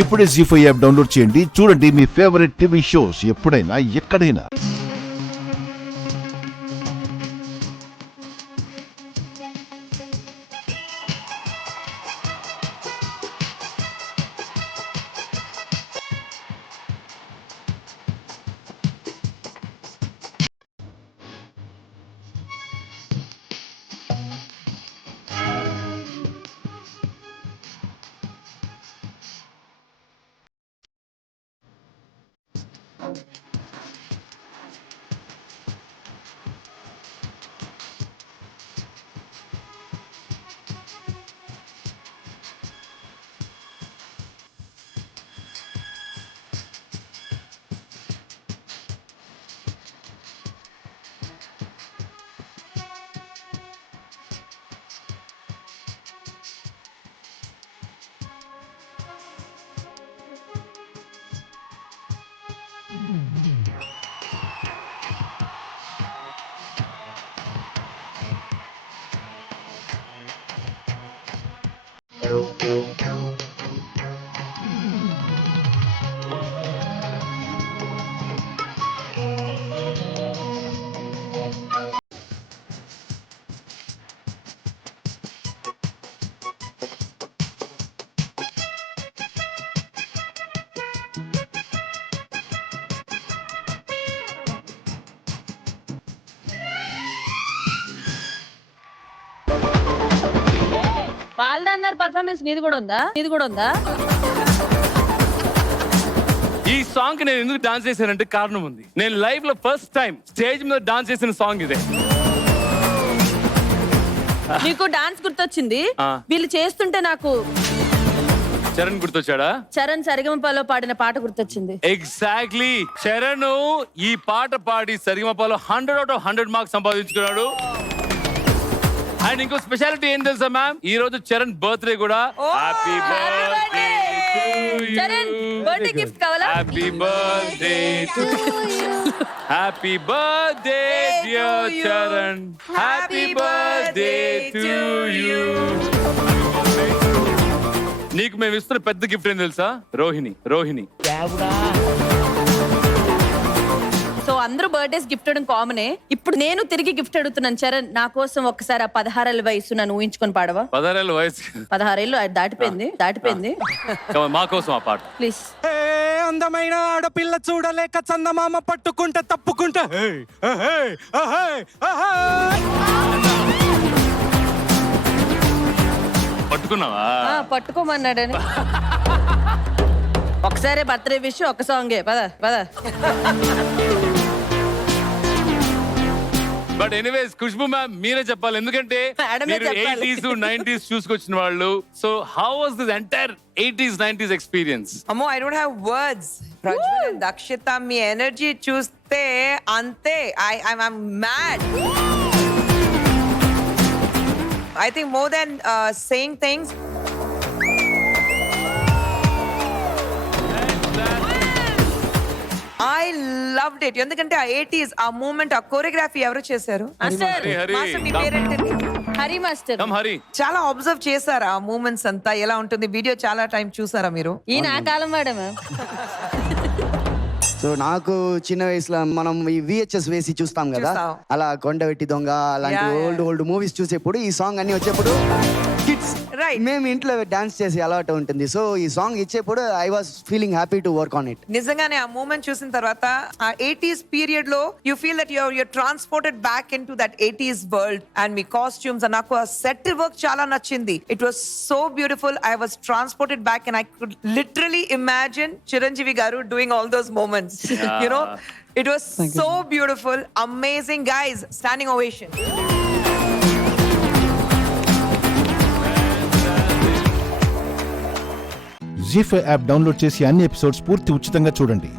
ఇప్పుడే జీ5 app download చేయండి. చూడండి మీ ఫేవరెట్ టీవీ షోస్ ఎప్పుడైనా ఎక్కడైనా. బాలదన్నారు పర్ఫార్మెన్స్ నీది కూడా ఉందా? ఈ సాంగ్ నేను ఎందుకు డాన్స్ చేశానంటే కారణం ఉంది. నేను లైఫ్ లో ఫస్ట్ టైం స్టేజ్ మీద డాన్స్ చేసిన సాంగ్ ఇదే. నీకు డాన్స్ గుర్తొచ్చింది. ఆ. వీళ్ళు చేస్తుంటే నాకు చరణ్ గుర్తొచ్చాడా? చరణ్ సరిగమపలో పాడిన పాట గుర్తొచ్చింది. ఎగ్జాక్ట్లీ. చరణ్ ఈ పాట పాడి సరిగమపలో 100 out of 100 మార్క్స్ సంపాదించుకున్నాడు. అండ్ ఇంకో స్పెషాలిటీ ఏం తెలుసా మ్యామ్, ఈ రోజు చరణ్ బర్త్డే కూడా. Happy birthday Charan, birthday gift కావాలా? Happy birthday happy birthday dear Charan, happy birthday to you. నీకు మేము ఇస్తున్న పెద్ద గిఫ్ట్ ఏం తెలుసా? రోహిణి. సో అందరూ బర్త్డేస్ గిఫ్ట్ ఇవ్వడం కామనే. ఇప్పుడు నేను తిరిగి గిఫ్ట్ అడుగుతున్నాను. చరణ్, నా కోసం ఒక్కసారి ఆ 16 ఏళ్ల వయసు నన్ను ఊహించుకొని పాడవా? 16 ఏళ్ళ వయసు. 16 ఏళ్ళు దాటిపోయింది. మా కోసం ఆ పాట ప్లీజ్. అందమైన ఆడపిల్ల చూడలేక చందమామ పట్టుకుంటే తప్పుకుంటా. పట్టుకున్నావా? పట్టుకోమన్నాడని. ఒకసారి బర్త్డే విష్, ఒక సాంగే. పద. బట్ ఎనీవేస్ ఖుష్బు మ్యామ్ మీరే చెప్పాలి, ఎందుకంటే Madam ఏ మీరు చెప్పాలి. 80s 90s చూసుకొచ్చిన వాళ్ళు. So how was this entire 80s 90s experience? అమ్మో, I don't have words. Prajwal and Dakshita, మీ ఎనర్జీ చూస్తే అంతే. I'm mad. I think more than saying things, I loved it. ఎందుకంటే ఆ 80s ఆ మూమెంట్, ఆ కోరియోగ్రఫీ ఎవరు చేశారు? మాస్టర్, హరి మాస్టర్, మీ పేరేంటండి? హరి మాస్టర్. కమ్ హరి. చాలా అబ్జర్వ్ చేశారా ఆ మూమెంట్స్ అంతా ఎలా ఉంటుంది? వీడియో చాలా టైం చూసారా మీరు? ఈ నా కాలం వాడే మ్యామ్. సో నాకు చిన్న వయసులో మనం ఈ VHS వేసి చూస్తాం కదా, చూస్తాం. అలా కొండవెట్టి దొంగ అలాంటి Yeah. ఓల్డ్ మూవీస్ చూసేప్పుడు ఈ సాంగ్ అన్ని వచ్చేప్పుడు కిడ్స్ Right. మేము ఇంట్లో డాన్స్ చేసి అలవాటు ఉంటుంది. సో ఈ సాంగ్ ఇచ్చేప్పుడు I was feeling happy to work on it. నిజంగానే ఆ మూమెంట్ చూసిన తర్వాత ఆ 80s పీరియడ్ లో you feel that you're transported back in to that 80s world. And మీ కాస్ట్యూమ్స్, నాకు ఆ సెట్ వర్క్ చాలా నచ్చింది. It was so beautiful. I was transported back and I could literally imagine Chiranjeevi garu doing all those moments. You know, it was so beautiful. Amazing guys, standing ovation. జీ5 app download చేసి అన్ని episodes పూర్తి ఉచితంగా చూడండి.